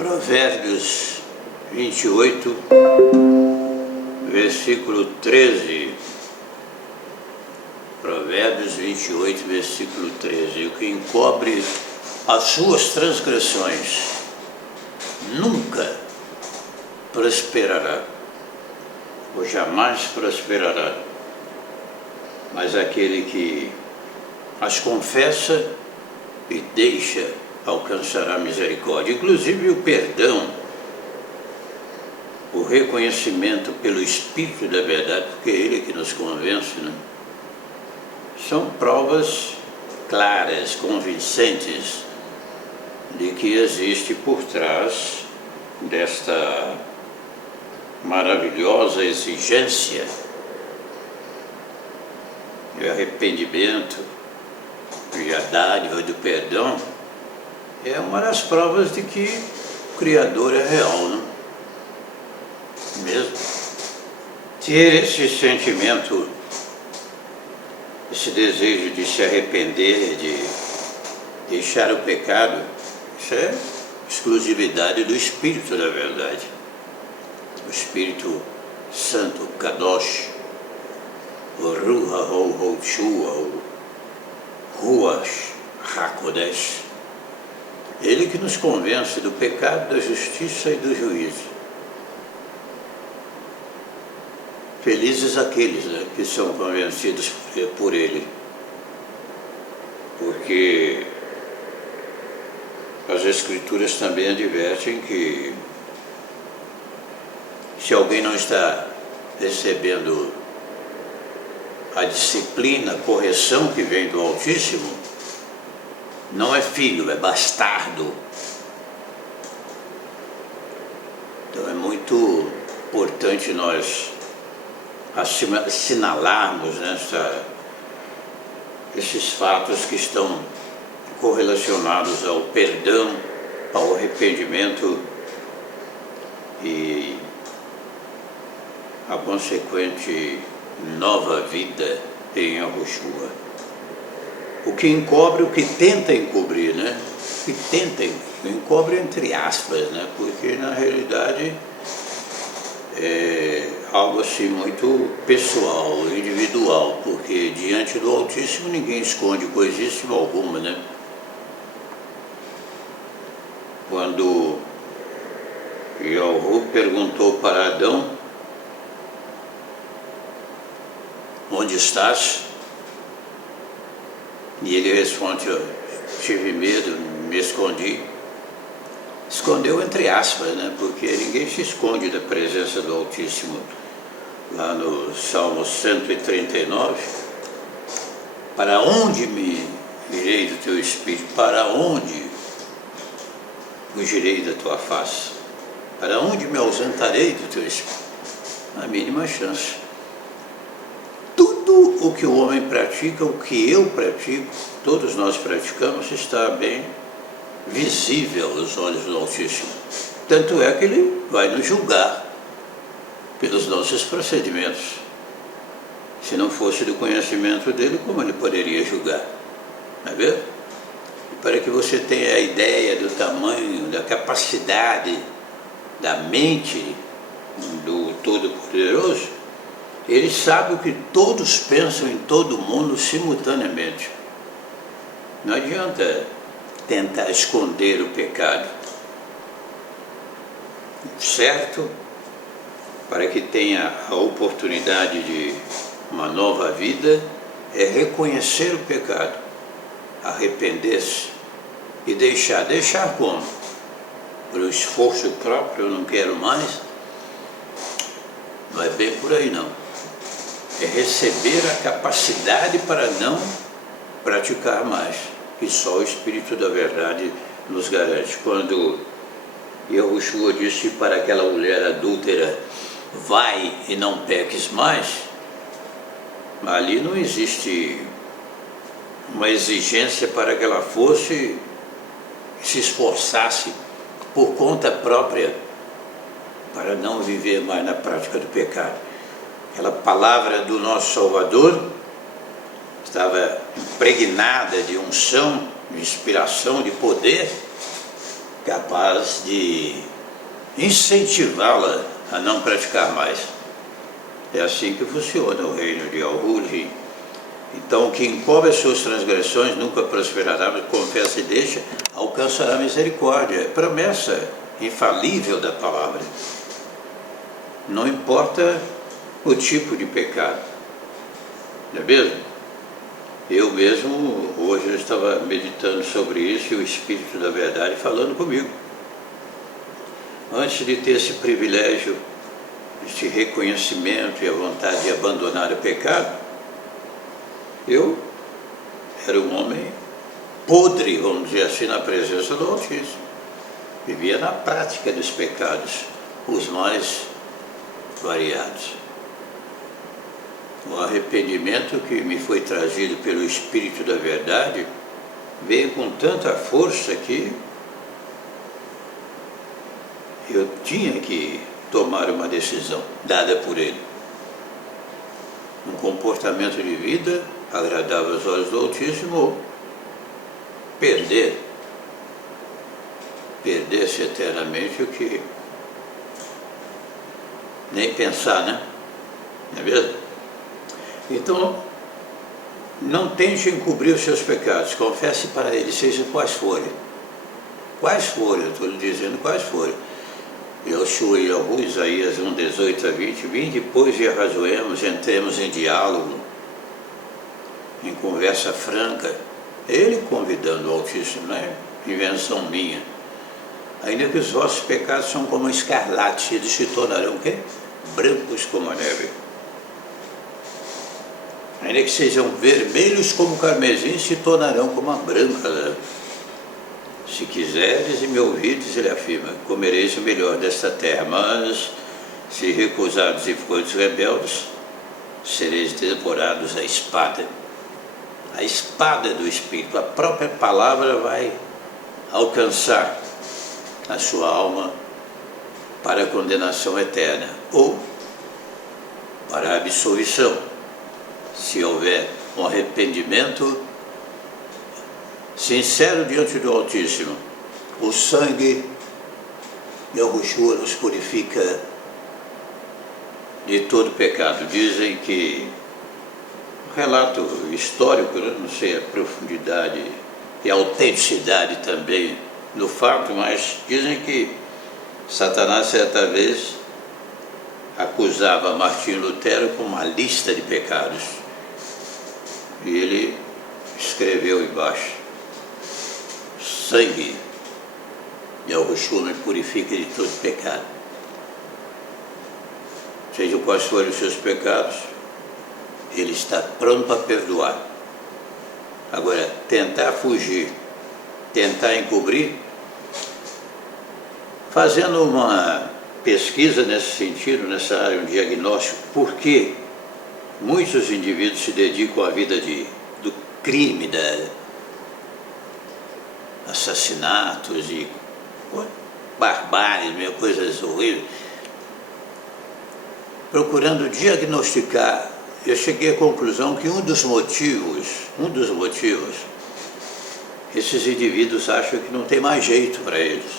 Provérbios 28, versículo 13. Provérbios 28, versículo 13. O que encobre as suas transgressões nunca prosperará, ou jamais prosperará. Mas aquele que as confessa e deixa alcançará misericórdia. Inclusive o perdão, o reconhecimento pelo Espírito da verdade, porque é Ele que nos convence, né? São provas claras, convincentes, de que existe por trás desta maravilhosa exigência de arrependimento e a dádiva do perdão, é uma das provas de que o Criador é real, né? Mesmo ter esse sentimento, esse desejo de se arrepender, de deixar o pecado, isso é exclusividade do Espírito da verdade, o Espírito Santo, Kadosh, o Ruach HaKodesh, o Ruach HaKodesh, Ele que nos convence do pecado, da justiça e do juízo. Felizes aqueles, né, que são convencidos por Ele, porque as Escrituras também advertem que se alguém não está recebendo a disciplina, a correção que vem do Altíssimo, não é filho, é bastardo. Então é muito importante nós assinalarmos esses fatos que estão correlacionados ao perdão, ao arrependimento e a consequente nova vida em Yahushua. O que encobre, o que tenta encobrir, né? O que tenta encobre entre aspas, né? Porque na realidade é algo assim muito pessoal, individual, porque diante do Altíssimo ninguém esconde coisíssima alguma, né? Quando Yahu perguntou para Adão: onde estás? E ele responde: eu tive medo, me escondi. Escondeu entre aspas, né? Porque ninguém se esconde da presença do Altíssimo. Lá no Salmo 139, para onde me irei do teu Espírito? Para onde fugirei da tua face? Para onde me ausentarei do teu Espírito? A mínima chance. Tudo o que o homem pratica, o que eu pratico, todos nós praticamos, está bem visível aos olhos do Altíssimo. Tanto é que Ele vai nos julgar pelos nossos procedimentos. Se não fosse do conhecimento dele, como Ele poderia julgar? Não é verdade? Para que você tenha a ideia do tamanho, da capacidade, da mente do Todo-Poderoso, Ele sabe o que todos pensam em todo mundo simultaneamente. Não adianta tentar esconder o pecado. Certo? Para que tenha a oportunidade de uma nova vida, é reconhecer o pecado, arrepender-se e deixar. Deixar como? Por um esforço próprio, eu não quero mais. Não é bem por aí não. É receber a capacidade para não praticar mais, que só o Espírito da verdade nos garante. Quando Yahushua disse para aquela mulher adúltera: vai e não peques mais, ali não existe uma exigência para que ela fosse e se esforçasse por conta própria para não viver mais na prática do pecado. Aquela palavra do nosso Salvador estava impregnada de unção, de inspiração, de poder, capaz de incentivá-la a não praticar mais. É assim que funciona o reino de Al-Hurri. Então, o que encobre as suas transgressões nunca prosperará, mas confessa e deixa, alcançará misericórdia. É promessa infalível da palavra. Não importa o tipo de pecado. Não é mesmo? Eu mesmo, hoje eu estava meditando sobre isso e o Espírito da Verdade falando comigo. Antes de ter esse privilégio, esse reconhecimento e a vontade de abandonar o pecado, eu era um homem podre, vamos dizer assim, na presença do Altíssimo. Vivia na prática dos pecados, os mais variados. O arrependimento que me foi trazido pelo Espírito da Verdade veio com tanta força que eu tinha que tomar uma decisão dada por Ele. Um comportamento de vida agradável aos olhos do Altíssimo ou perder-se eternamente o que nem pensar, né? Não é mesmo? Então, não tente encobrir os seus pecados, confesse para Ele, seja quais forem. Quais forem, eu estou lhe dizendo quais forem. Yoshua e Yahu, Isaías 1, 18 a 20, vim depois e arrazoemos, entremos em diálogo, em conversa franca. Ele convidando o Altíssimo, não é invenção minha. Ainda que os vossos pecados são como escarlate, eles se tornarão o quê? Brancos como a neve. Ainda que sejam vermelhos como o carmesim, se tornarão como a branca lã. Se quiseres e me ouvides, ele afirma, comereis o melhor desta terra, mas se recusados e fordes rebeldes, sereis devorados à espada. A espada do Espírito, a própria palavra vai alcançar a sua alma para a condenação eterna ou para a absolvição. Se houver um arrependimento sincero diante do Altíssimo, o sangue de Yahushua nos purifica de todo pecado. Dizem que, relato histórico, eu não sei a profundidade e a autenticidade também do fato, mas dizem que Satanás certa vez acusava Martinho Lutero com uma lista de pecados. E ele escreveu embaixo, sangue de Yahushua me purifica de todo pecado. Sejam quais forem os seus pecados, Ele está pronto para perdoar. Agora, tentar fugir, tentar encobrir, fazendo uma pesquisa nesse sentido, nessa área, um diagnóstico, por que muitos indivíduos se dedicam à vida do crime, assassinatos e barbáries, coisas horríveis. Procurando diagnosticar, eu cheguei à conclusão que um dos motivos, esses indivíduos acham que não tem mais jeito para eles.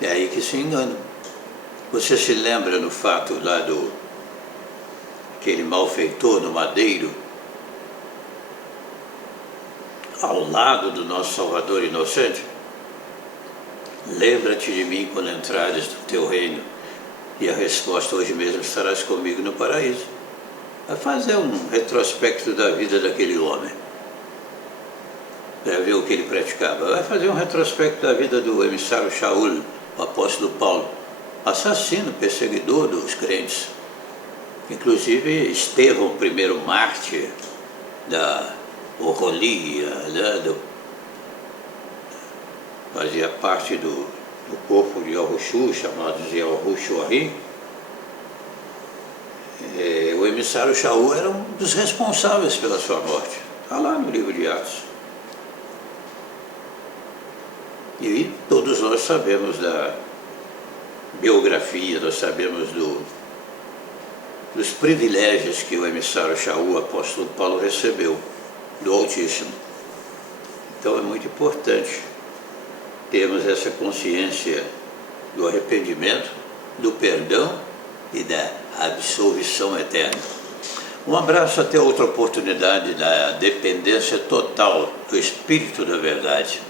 É aí que se enganam. Você se lembra no fato lá aquele malfeitor no madeiro, ao lado do nosso Salvador inocente? Lembra-te de mim quando entrares no teu reino, e a resposta hoje mesmo estarás comigo no paraíso. Vai fazer um retrospecto da vida daquele homem, vai ver o que ele praticava. Vai fazer um retrospecto da vida do emissário Shaul, o apóstolo Paulo, assassino, perseguidor dos crentes. Inclusive Estevão, o primeiro mártir da Orrolia, né, fazia parte do corpo de Yahushua, chamado de Yahushuari. O emissário Shaul era um dos responsáveis pela sua morte. Está lá no livro de Atos. E todos nós sabemos da biografia, nós sabemos dos privilégios que o emissário Shaul, o apóstolo Paulo, recebeu do Altíssimo. Então é muito importante termos essa consciência do arrependimento, do perdão e da absolvição eterna. Um abraço, até outra oportunidade da dependência total do Espírito da Verdade.